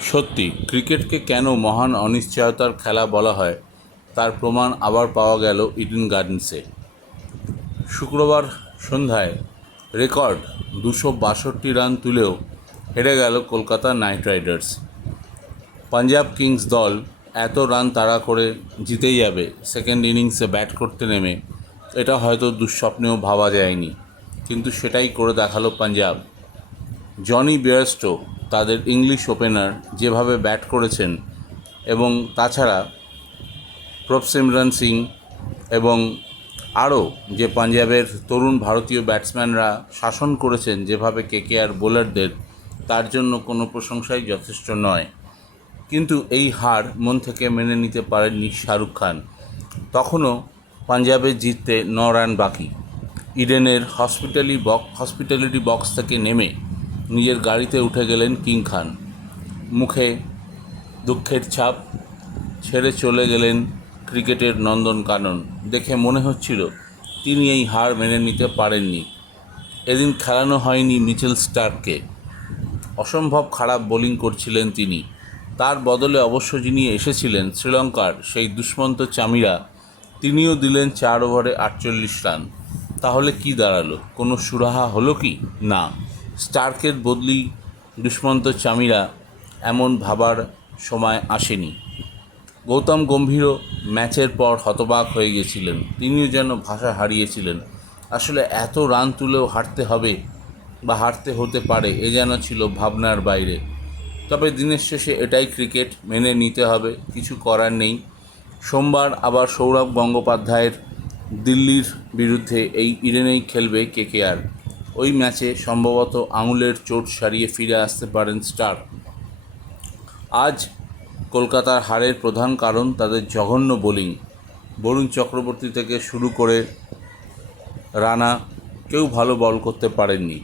সত্যি, ক্রিকেটকে কেন মহান অনিশ্চয়তার খেলা বলা হয়, তার প্রমাণ আবার পাওয়া গেল ইডেন গার্ডেন্সে। শুক্রবার সন্ধ্যায় রেকর্ড দুশো বাষট্টি রান তুলেও হেরে গেল Kolkata Knight Riders. Punjab Kings দল এত রান তাড়া করে জিতেই যাবে, সেকেন্ড ইনিংসে ব্যাট করতে নেমে, এটা হয়তো দুঃস্বপ্নেও ভাবা যায়নি, কিন্তু সেটাই করে দেখাল পাঞ্জাব। জনি বিয়ারস্টো তাদের ইংলিশ ওপেনার যেভাবে ব্যাট করেছেন এবং তাছাড়া প্রভসিমরন সিং এবং আরও যে পাঞ্জাবের তরুণ ভারতীয় ব্যাটসম্যানরা শাসন করেছেন যেভাবে কেকেআর বোলারদের তার জন্য কোনো প্রশংসাই যথেষ্ট নয়। কিন্তু এই হার মন থেকে মেনে নিতে পারেননি শাহরুখ খান। তখনও পাঞ্জাবের জিততে ন রান বাকি। ইডেনের হসপিটালি বক্স হসপিটালিটি বক্স থেকে নেমে নিজের গাড়িতে উঠে গেলেন কিং খান। মুখে দুঃখের ছাপ, ছেড়ে চলে গেলেন ক্রিকেটের নন্দনকানন দেখে মনে হচ্ছিল, তিনি এই হার মেনে নিতে পারেননি। এদিন খেলানো হয়নি মিচেল স্টার্ককে। অসম্ভব খারাপ বোলিং করছিলেন তিনি। তার বদলে অবশ্য যিনি এসেছিলেন, শ্রীলঙ্কার সেই দুষ্মন্ত চামিরা, তিনিও দিলেন চার ওভারে আটচল্লিশ রান। তাহলে কি দাঁড়াল? কোনো সুরাহা হলো কি? না। স্টার্কের বদলি দুষ্মন্ত চামিরা এমন ভাবার সময় আসেনি। গৌতম গম্ভীরও ম্যাচের পর হতবাক হয়ে গেছিলেন। তিনিও যেন ভাষা হারিয়েছিলেন। আসলে এত রান তুলেও হারতে হবে বা হারতে হতে পারে, এ যেন ছিল ভাবনার বাইরে। তবে দিনের শেষে এটাই ক্রিকেট মেনে নিতে হবে, কিছু করার নেই। সোমবার আবার সৌরভ গঙ্গোপাধ্যায়ের দিল্লির বিরুদ্ধে এই ইডেনেই খেলবে কেকেআর ওই ম্যাচে সম্ভবত আঙুলের চোট সারিয়ে ফিরে আসতে পারেন স্টার। আজ কলকাতার হারের প্রধান কারণ তাদের জঘন্য বোলিং। বরুণ চক্রবর্তী থেকে শুরু করে রানা কেউ ভালো বল করতে পারেননি।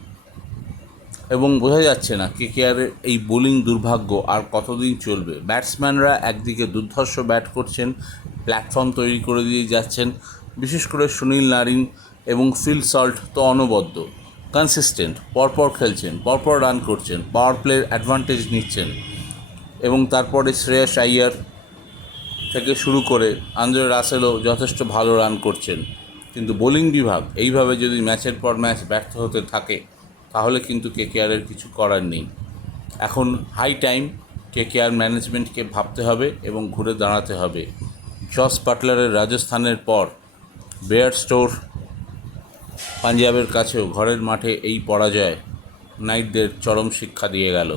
এবং বোঝা যাচ্ছে না কে কেকেআরের এই বোলিং দুর্ভাগ্য আর কতদিন চলবে। ব্যাটসম্যানরা একদিকে দুর্ধর্ষ ব্যাট করছেন, প্ল্যাটফর্ম তৈরি করে দিয়ে যাচ্ছেন। বিশেষ করে সুনীল নারিন এবং ফিল সল্ট তো অনবদ্য। কনসিস্টেন্ট পরপর খেলছেন, পরপর রান করছেন পাওয়ার প্লের অ্যাডভান্টেজ নিচ্ছেন। এবং তারপরে শ্রেয়াস আইয়ার থেকে শুরু করে আন্দ্রে রাসেলও যথেষ্ট ভালো রান করছেন। কিন্তু বোলিং বিভাগ এইভাবে যদি ম্যাচের পর ম্যাচ ব্যর্থ হতে থাকে, তাহলে কিন্তু কেকেআরের কিছু করার নেই। এখন হাই টাইম কেকেআর ম্যানেজমেন্টকে ভাবতে হবে এবং ঘুরে দাঁড়াতে হবে। জস বাটলারের রাজস্থানের পর বেয়ার স্টোর পাঞ্জাবের কাছেও ঘরের মাঠে এই পরাজয় নাইটদের চরম শিক্ষা দিয়ে গেল।